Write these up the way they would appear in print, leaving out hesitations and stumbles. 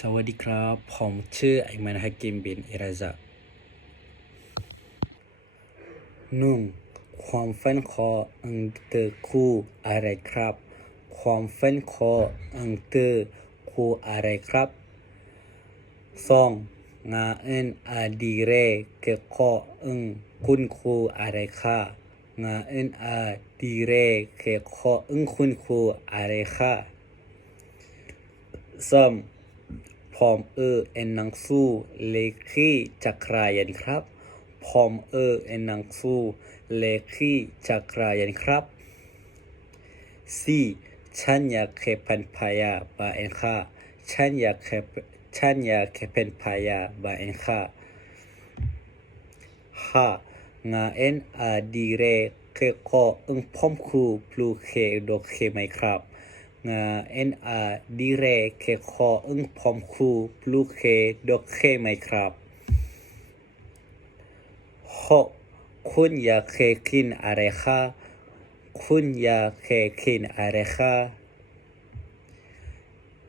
สวัสดีครับผมชื่อไอมันฮักกิมบินอิราซานุ่งความฝันของอังเตอร์คู่อะไรครับความฝันของอังเตอร์คู่อะไรครับสองงานอดิเรกของคุณครูอะไรคะงานอดิเรกของคุณครูอะไรคะสามผมหนังสือเลขีจักรยานครับผมหนังสือเลขีจักรยานครับสี่ฉันอยากเป็นพยาบาลค่ะฉันอยากเป็นพยาบาลค่ะห้างานอดิเรกของผมคือปลูกดอกไม้ครับงานอดิเรกของผมคือปลูกดอกไม้ครับหกคุณอยากกินอะไรคะคุณอยากกินอะไรคะ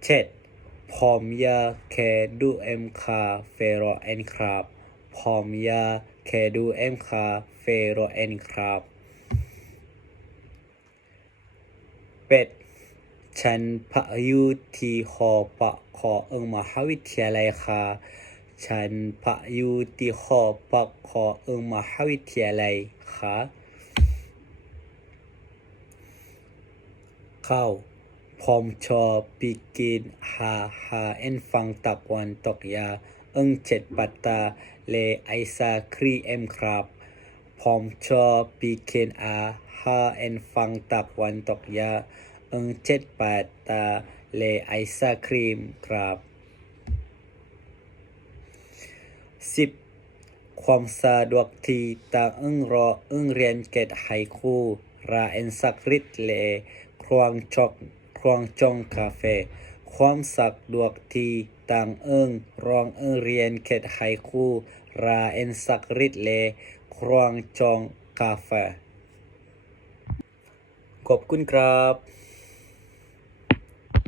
เจ็ดผมอยากดูคาเฟ่โรเอนครับผมอยากดูคาเฟ่โรเอนครับเป็ดฉันพักอยู่ที่หอพักของมหาวิทยาลัยค่ะฉันพักอยู่ที่หอพักของมหาวิทยาลัยค่ะเข้าผมชอบไปกินฟังตะวันตกยาเจ็ดปัตตาเลไอศครีมครับผมชอบไปกินฟังตะวันตกยาเจ็ดปัตตาเลไอศครีมครับสิบความสะดวกที่ต่างรอเรียนเกตไฮคูราเอนสักริดเลครวงจงคาเฟ่ความสะดวกที่ต่างรองเรียนเกตไฮคูราเอนสักริดเลครวงจงคาเฟ่ขอบคุณครับ